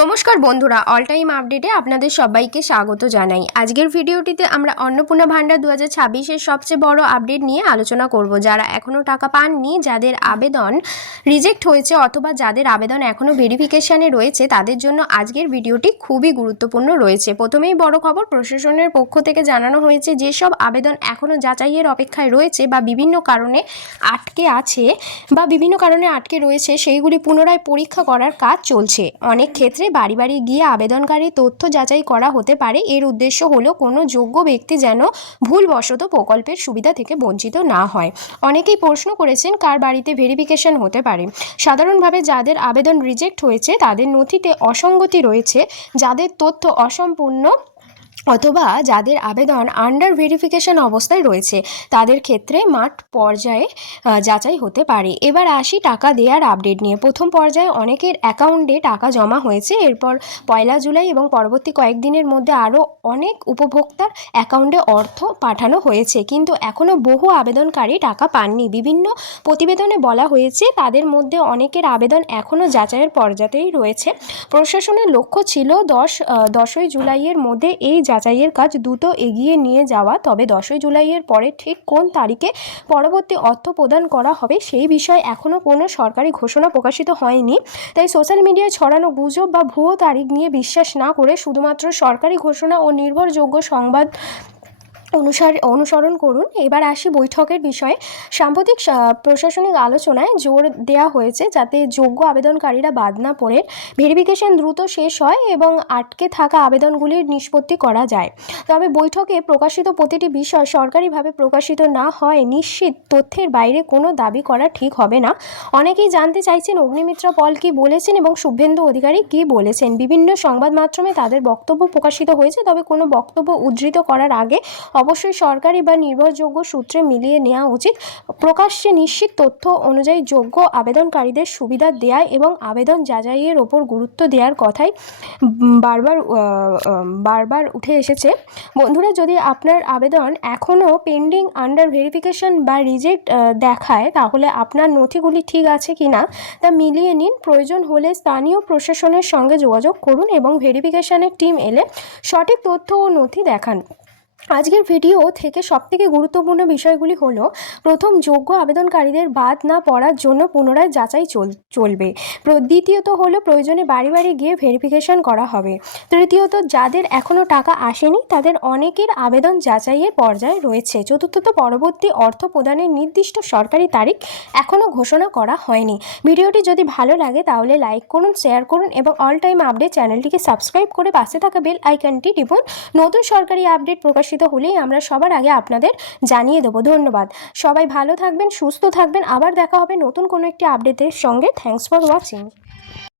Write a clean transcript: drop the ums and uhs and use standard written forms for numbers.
নমস্কার বন্ধুরা, all time আপডেটে আপনাদের সবাইকে স্বাগত জানাই। আজকের ভিডিওটিতে আমরা অন্নপূর্ণা ভান্ডার 2026-এর সবচেয়ে বড় আপডেট নিয়ে আলোচনা করব। যারা এখনও টাকা পাননি, যাদের আবেদন রিজেক্ট হয়েছে অথবা যাদের আবেদন এখনও ভেরিফিকেশানে রয়েছে, তাদের জন্য আজকের ভিডিওটি খুবই গুরুত্বপূর্ণ রয়েছে। প্রথমেই বড় খবর, প্রশাসনের পক্ষ থেকে জানানো হয়েছে যেসব আবেদন এখনও যাচাইয়ের অপেক্ষায় রয়েছে বা বিভিন্ন কারণে আটকে রয়েছে সেইগুলি পুনরায় পরীক্ষা করার কাজ চলছে। অনেক ক্ষেত্রে বাড়ি বাড়ি গিয়ে আবেদনকারী তথ্য যাচাই করা হতে পারে। এর উদ্দেশ্য হলো কোনো যোগ্য ব্যক্তি যেন ভুলবশত প্রকল্পের সুবিধা থেকে বঞ্চিত না হয়। অনেকেই প্রশ্ন করেছেন কার বাড়িতে ভেরিফিকেশন হতে পারে। সাধারণভাবে যাদের আবেদন রিজেক্ট হয়েছে তাদের নথিতে অসঙ্গতি রয়েছে, যাদের তথ্য অসম্পূর্ণ অথবা যাদের আবেদন আন্ডার ভেরিফিকেশন অবস্থায় রয়েছে, তাদের ক্ষেত্রে মাঠ পর্যায়ে যাচাই হতে পারে। এবার আসি টাকা দেওয়ার আপডেট নিয়ে। প্রথম পর্যায়ে অনেকের অ্যাকাউন্টে টাকা জমা হয়েছে। এরপর 1 জুলাই এবং পরবর্তী কয়েকদিনের মধ্যে আরও অনেক উপভোক্তার অ্যাকাউন্টে অর্থ পাঠানো হয়েছে, কিন্তু এখনও বহু আবেদনকারী টাকা পাননি। বিভিন্ন প্রতিবেদনে বলা হয়েছে তাদের মধ্যে অনেকের আবেদন এখনও যাচাইয়ের পর্যায়েই রয়েছে। প্রশাসনের লক্ষ্য ছিল 10ই জুলাইয়ের মধ্যে এই যাচাইয়ের কাজ দ্রুত এগিয়ে নিয়ে যাওয়া। তবে 10ই জুলাইয়ের পরে ঠিক কোন তারিখে পরবর্তী অর্থ প্রদান করা হবে সেই বিষয়ে এখনও কোনো সরকারি ঘোষণা প্রকাশিত হয়নি। তাই সোশ্যাল মিডিয়ায় ছড়ানো গুজব বা ভুয়ো তারিখ নিয়ে বিশ্বাস না করে শুধুমাত্র সরকারি ঘোষণা ও নির্ভরযোগ্য সংবাদ অনুসরণ করুন। এবার আসি বৈঠকের বিষয়ে। সাম্প্রতিক প্রশাসনিক আলোচনায় জোর দেওয়া হয়েছে যাতে যোগ্য আবেদনকারীরা বাদ না পড়ে ভেরিফিকেশন দ্রুত শেষ হয় এবং আটকে থাকা আবেদনগুলির নিষ্পত্তি করা যায়। তবে বৈঠকে প্রকাশিত প্রতিটি বিষয় সরকারিভাবে প্রকাশিত না হয় নিশ্চিত তথ্যের বাইরে কোনো দাবি করা ঠিক হবে না। অনেকেই জানতে চাইছেন অগ্নিমিত্রা পল কী বলেছেন এবং শুভেন্দু অধিকারী কী বলেছেন। বিভিন্ন সংবাদ মাধ্যমে তাদের বক্তব্য প্রকাশিত হয়েছে, তবে কোনো বক্তব্য উদ্ধৃত করার আগে অবশ্যই সরকারি বা নির্ভরযোগ্য সূত্রে মিলিয়ে নেওয়া উচিত। প্রকাশ্যে নিশ্চিত তথ্য অনুযায়ী যোগ্য আবেদনকারীদের সুবিধা দেয়া এবং আবেদন যাচাইয়ের ওপর গুরুত্ব দেওয়ার কথাই বারবার উঠে এসেছে। বন্ধুরা, যদি আপনার আবেদন এখনও পেন্ডিং, আন্ডার ভেরিফিকেশন বা রিজেক্ট দেখায়, তাহলে আপনার নথিগুলি ঠিক আছে কি না তা মিলিয়ে নিন। প্রয়োজন হলে স্থানীয় প্রশাসনের সঙ্গে যোগাযোগ করুন এবং ভেরিফিকেশনের টিম এলে সঠিক তথ্য ও নথি দেখান। আজকের ভিডিও থেকে সবথেকে গুরুত্বপূর্ণ বিষয়গুলি হলো, প্রথম, যোগ্য আবেদনকারীদের বাদ না পড়ার জন্য পুনরায় যাচাই চলবে। দ্বিতীয়ত হলো প্রয়োজনে বাড়ি বাড়ি গিয়ে ভেরিফিকেশন করা হবে। তৃতীয়ত, যাদের এখনও টাকা আসেনি তাদের অনেকের আবেদন যাচাইয়ের পর্যায়ে রয়েছে। চতুর্থত, পরবর্তী অর্থ প্রদানের নির্দিষ্ট সরকারি তারিখ এখনও ঘোষণা করা হয়নি। ভিডিওটি যদি ভালো লাগে তাহলে লাইক করুন, শেয়ার করুন এবং অল টাইম আপডেট চ্যানেলটিকে সাবস্ক্রাইব করে পাশে থাকা বেল আইকনটি টিপুন। নতুন সরকারি আপডেট প্রকাশিত হলেই আমরা সবার আগে আপনাদের জানিয়ে দেবো। ধন্যবাদ। সবাই ভালো থাকবেন, সুস্থ থাকবেন। আবার দেখা হবে নতুন কোনো একটি আপডেটের সঙ্গে। Thanks for watching.